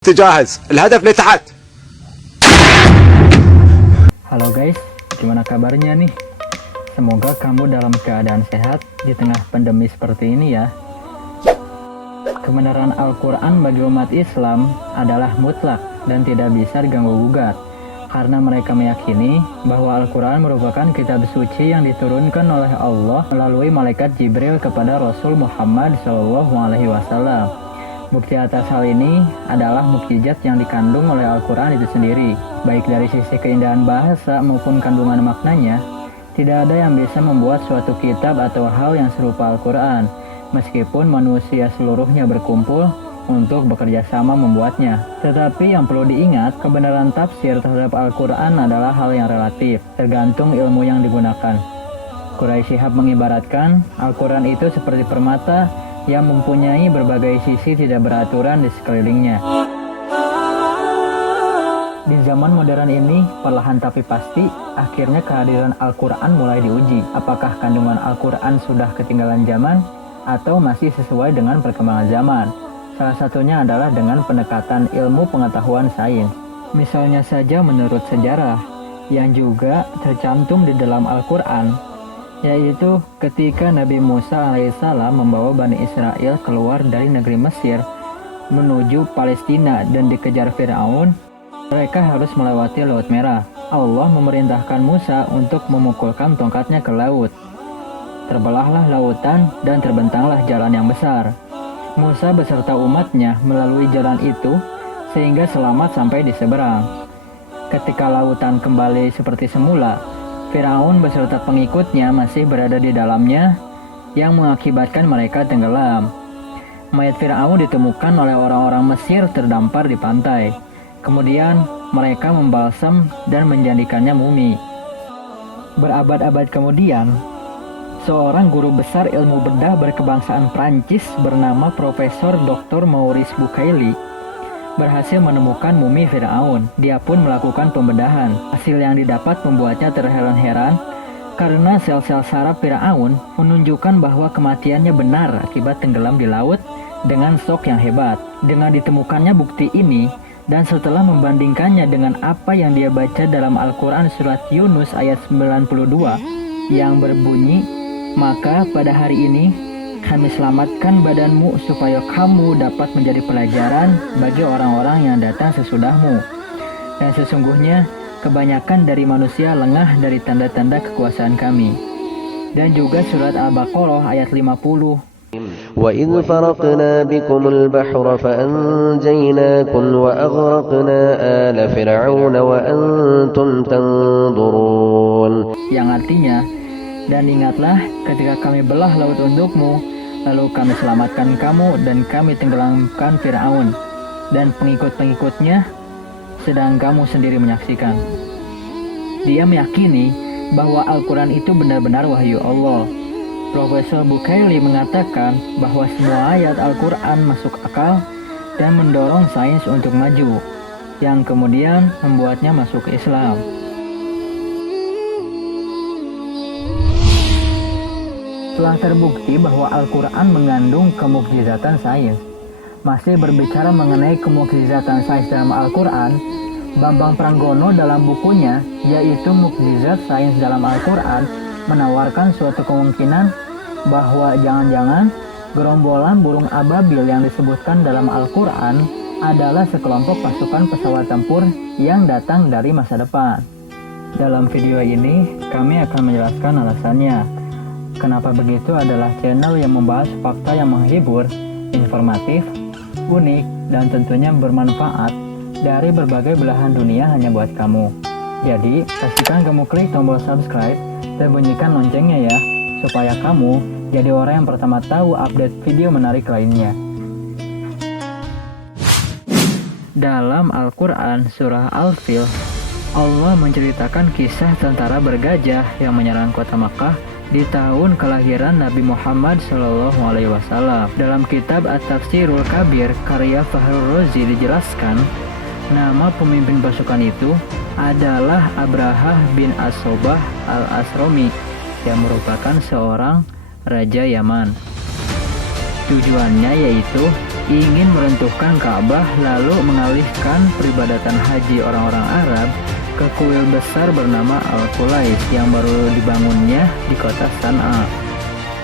جاهز الهدف لتحت. Halo guys, gimana kabarnya nih? Semoga kamu dalam keadaan sehat di tengah pandemi seperti ini ya. Kebenaran Al-Quran bagi umat Islam adalah mutlak dan tidak bisa diganggu-gugat, karena mereka meyakini bahwa Al-Quran merupakan kitab suci yang diturunkan oleh Allah melalui malaikat Jibril kepada Rasul Muhammad SAW. Bukti atas hal ini adalah mukjizat yang dikandung oleh Al-Quran itu sendiri. Baik dari sisi keindahan bahasa maupun kandungan maknanya, tidak ada yang bisa membuat suatu kitab atau hal yang serupa Al-Quran, meskipun manusia seluruhnya berkumpul untuk bekerja sama membuatnya. Tetapi yang perlu diingat, kebenaran tafsir terhadap Al-Quran adalah hal yang relatif, tergantung ilmu yang digunakan. Quraisy Shihab mengibaratkan Al-Quran itu seperti permata yang mempunyai berbagai sisi tidak beraturan di sekelilingnya. Di zaman modern ini, perlahan tapi pasti, akhirnya kehadiran Al-Quran mulai diuji. Apakah kandungan Al-Quran sudah ketinggalan zaman, atau masih sesuai dengan perkembangan zaman? Salah satunya adalah dengan pendekatan ilmu pengetahuan sains. Misalnya saja menurut sejarah, yang juga tercantum di dalam Al-Quran, yaitu ketika Nabi Musa alaihissalam membawa Bani Israel keluar dari negeri Mesir menuju Palestina dan dikejar Fir'aun, mereka harus melewati Laut Merah. Allah memerintahkan Musa untuk memukulkan tongkatnya ke laut. Terbelahlah lautan dan terbentanglah jalan yang besar. Musa beserta umatnya melalui jalan itu sehingga selamat sampai di seberang. Ketika lautan kembali seperti semula, Firaun beserta pengikutnya masih berada di dalamnya, yang mengakibatkan mereka tenggelam. Mayat Firaun ditemukan oleh orang-orang Mesir terdampar di pantai. Kemudian mereka membalsam dan menjadikannya mumi. Berabad-abad kemudian, seorang guru besar ilmu bedah berkebangsaan Prancis bernama Profesor Dr. Maurice Bucaille berhasil menemukan mumi Firaun. Dia pun melakukan pembedahan. Hasil yang didapat membuatnya terheran-heran karena sel-sel saraf Firaun menunjukkan bahwa kematiannya benar akibat tenggelam di laut dengan shock yang hebat. Dengan ditemukannya bukti ini, dan setelah membandingkannya dengan apa yang dia baca dalam Al-Quran surat Yunus ayat 92 yang berbunyi, "Maka pada hari ini kami selamatkan badanmu supaya kamu dapat menjadi pelajaran bagi orang-orang yang datang sesudahmu. Dan sesungguhnya kebanyakan dari manusia lengah dari tanda-tanda kekuasaan kami." Dan juga surat Al-Baqarah ayat 50. وَإِذْ فَرَقْنَا بِكُمُ الْبَحْرَ فَأَنْجَيْنَاكُمْ وَأَغْرَقْنَا آلَ فِرْعَوْنَ وَأَنْتُمْ تَنْظُرُونَ. Yang artinya, dan ingatlah ketika kami belah laut untukmu, lalu kami selamatkan kamu dan kami tenggelamkan Fir'aun dan pengikut-pengikutnya, sedang kamu sendiri menyaksikan. Dia meyakini bahwa Al-Quran itu benar-benar wahyu Allah. Profesor Bucaille mengatakan bahwa semua ayat Al-Quran masuk akal dan mendorong sains untuk maju, yang kemudian membuatnya masuk Islam. Telah terbukti bahwa Al-Quran mengandung kemukjizatan sains. Masih berbicara mengenai kemukjizatan sains dalam Al-Quran, Bambang Pranggono dalam bukunya, yaitu Mukjizat Sains dalam Al-Quran, menawarkan suatu kemungkinan bahwa jangan-jangan gerombolan burung ababil yang disebutkan dalam Al-Quran adalah sekelompok pasukan pesawat tempur yang datang dari masa depan. Dalam video ini, kami akan menjelaskan alasannya. Kenapa begitu adalah channel yang membahas fakta yang menghibur, informatif, unik, dan tentunya bermanfaat dari berbagai belahan dunia hanya buat kamu. Jadi, pastikan kamu klik tombol subscribe dan bunyikan loncengnya ya, supaya kamu jadi orang yang pertama tahu update video menarik lainnya. Dalam Al-Quran surah Al-Fil, Allah menceritakan kisah tentara bergajah yang menyerang kota Makkah di tahun kelahiran Nabi Muhammad SAW. Dalam kitab At-Tafsirul Kabir karya Fahrul Razi dijelaskan, nama pemimpin pasukan itu adalah Abrahah bin As-Sobah al-Asromi yang merupakan seorang raja Yaman. Tujuannya yaitu ingin meruntuhkan Ka'bah lalu mengalihkan peribadatan haji orang-orang Arab ke kuil besar bernama Al-Qulais yang baru dibangunnya di kota San'a.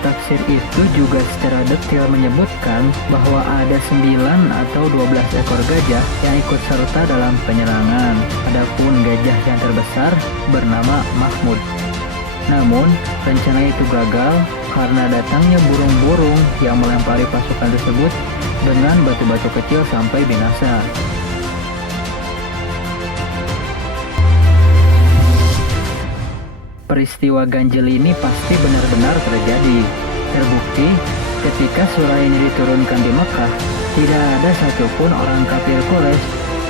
Tafsir itu juga secara detail menyebutkan bahwa ada 9 atau 12 ekor gajah yang ikut serta dalam penyerangan. Adapun gajah yang terbesar bernama Mahmud. Namun, rencana itu gagal karena datangnya burung-burung yang melempari pasukan tersebut dengan batu-batu kecil sampai binasa. Peristiwa ganjil ini pasti benar-benar terjadi. Terbukti ketika surah ini diturunkan di Mekah, tidak ada satupun orang kafir Quraisy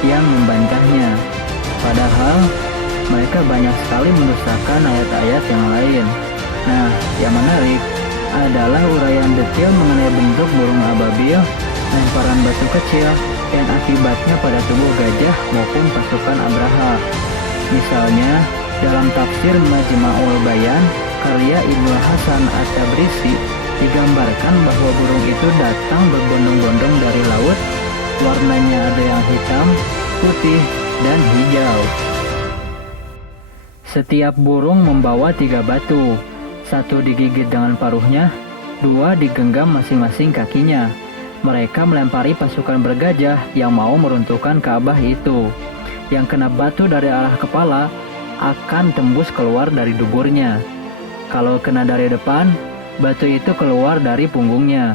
yang membantahnya. Padahal mereka banyak sekali mendustakan ayat-ayat yang lain. Nah, yang menarik adalah uraian detail mengenai bentuk burung ababil, lemparan batu kecil, dan akibatnya pada tubuh gajah maupun pasukan Abraha. Misalnya, dalam tafsir Majma'ul Bayan, karya Ibnu Hasan At-Tabrisi, digambarkan bahwa burung itu datang berbondong-bondong dari laut, warnanya ada yang hitam, putih, dan hijau. Setiap burung membawa 3 batu, 1 digigit dengan paruhnya, 2 digenggam masing-masing kakinya. Mereka melempari pasukan bergajah yang mau meruntuhkan Ka'bah itu. Yang kena batu dari arah kepala akan tembus keluar dari duburnya. Kalau kena dari depan, batu itu keluar dari punggungnya.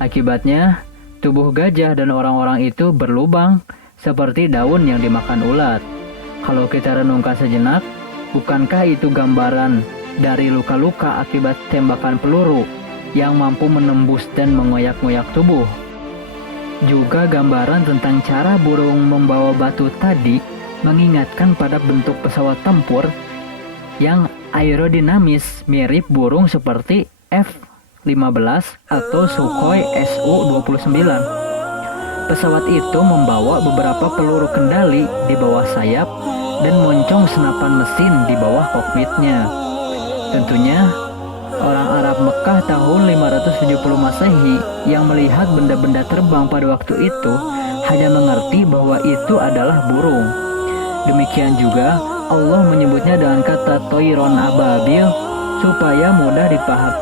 Akibatnya, tubuh gajah dan orang-orang itu berlubang seperti daun yang dimakan ulat. Kalau kita renungkan sejenak, bukankah itu gambaran dari luka-luka akibat tembakan peluru yang mampu menembus dan mengoyak-ngoyak tubuh? Juga gambaran tentang cara burung membawa batu tadi mengingatkan pada bentuk pesawat tempur yang aerodinamis mirip burung seperti F-15 atau Sukhoi Su-29. Pesawat itu membawa beberapa peluru kendali di bawah sayap dan moncong senapan mesin di bawah kokpitnya. Tentunya, orang Arab Mekah tahun 570 Masehi yang melihat benda-benda terbang pada waktu itu hanya mengerti bahwa itu adalah burung. Demikian juga Allah menyebutnya dengan kata toiron ababil supaya mudah dipaham.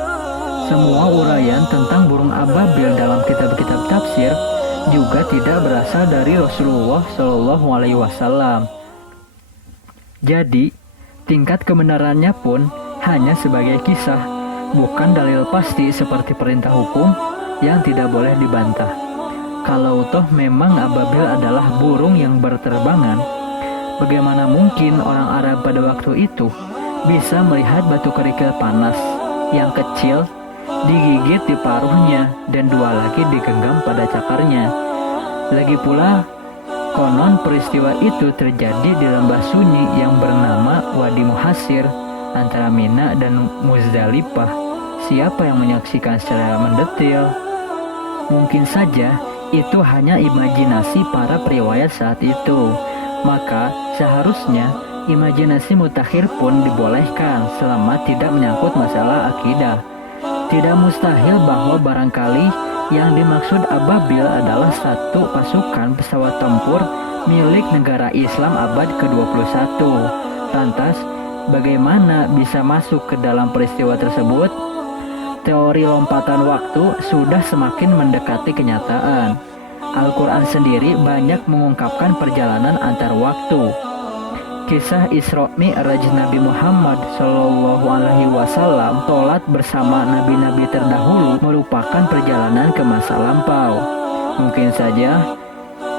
Semua uraian tentang burung ababil dalam kitab-kitab tafsir juga tidak berasal dari Rasulullah SAW. Jadi, tingkat kebenarannya pun hanya sebagai kisah, bukan dalil pasti seperti perintah hukum yang tidak boleh dibantah. Kalau toh memang ababil adalah burung yang berterbangan, bagaimana mungkin orang Arab pada waktu itu bisa melihat batu kerikil panas yang kecil digigit di paruhnya dan 2 lagi digenggam pada cakarnya? Lagi pula, konon peristiwa itu terjadi di lembah sunyi yang bernama Wadi Muhasir antara Mina dan Muzdalifah. Siapa yang menyaksikan secara mendetil? Mungkin saja itu hanya imajinasi para periwayat saat itu. Maka seharusnya imajinasi mutakhir pun dibolehkan selama tidak menyangkut masalah akidah. Tidak mustahil bahwa barangkali yang dimaksud ababil adalah satu pasukan pesawat tempur milik negara Islam abad ke-21. Lantas, bagaimana bisa masuk ke dalam peristiwa tersebut? Teori lompatan waktu sudah semakin mendekati kenyataan. Al-Quran sendiri banyak mengungkapkan perjalanan antar waktu. Kisah Isra Mi'raj Nabi Muhammad SAW tolat bersama nabi-nabi terdahulu merupakan perjalanan ke masa lampau. Mungkin saja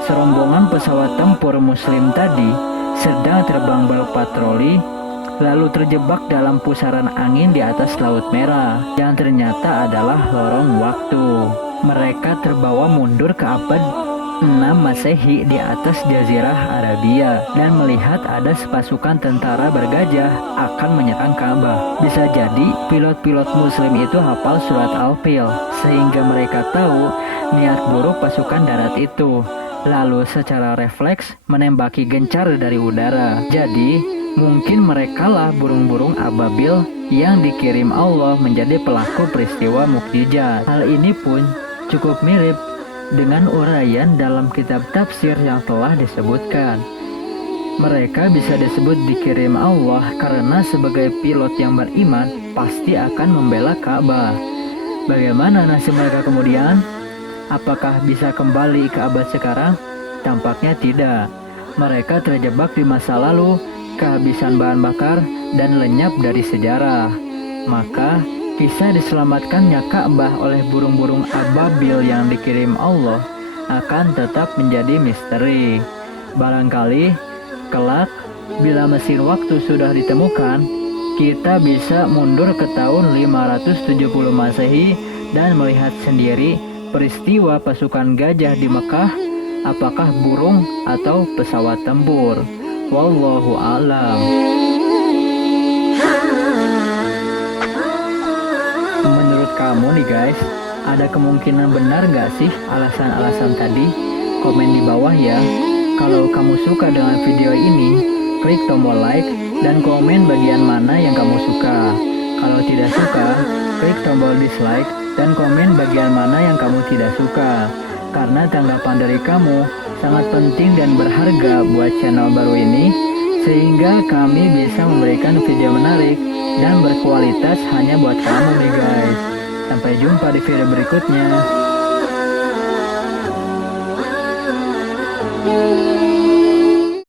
serombongan pesawat tempur muslim tadi sedang terbang berpatroli lalu terjebak dalam pusaran angin di atas Laut Merah yang ternyata adalah lorong waktu. Mereka terbawa mundur ke abad 6 Masehi di atas Jazirah Arabia dan melihat ada sepasukan tentara bergajah akan menyerang Ka'bah. Bisa jadi pilot-pilot muslim itu hafal surat Al-Fil sehingga mereka tahu niat buruk pasukan darat itu, lalu secara refleks menembaki gencar dari udara. Jadi mungkin merekalah burung-burung ababil yang dikirim Allah menjadi pelaku peristiwa mukjizat. Hal ini pun cukup mirip dengan uraian dalam kitab tafsir yang telah disebutkan. Mereka bisa disebut dikirim Allah karena sebagai pilot yang beriman pasti akan membela Ka'bah. Bagaimana nasib mereka kemudian? Apakah bisa kembali ke abad sekarang? Tampaknya tidak. Mereka terjebak di masa lalu, kehabisan bahan bakar, dan lenyap dari sejarah. Maka, kisah diselamatkannya Ka'bah oleh burung-burung ababil yang dikirim Allah akan tetap menjadi misteri. Barangkali, kelak, bila mesin waktu sudah ditemukan, kita bisa mundur ke tahun 570 Masehi dan melihat sendiri peristiwa pasukan gajah di Mekah, apakah burung atau pesawat tempur. Wallahu a'lam. Menurut kamu nih guys, ada kemungkinan benar gak sih alasan-alasan tadi? Komen di bawah ya. Kalau kamu suka dengan video ini, klik tombol like dan komen bagian mana yang kamu suka. Kalau tidak suka, klik tombol dislike dan komen bagian mana yang kamu tidak suka. Karena tanggapan dari kamu sangat penting dan berharga buat channel baru ini, sehingga kami bisa memberikan video menarik dan berkualitas hanya buat kamu nih guys. Sampai jumpa di video berikutnya.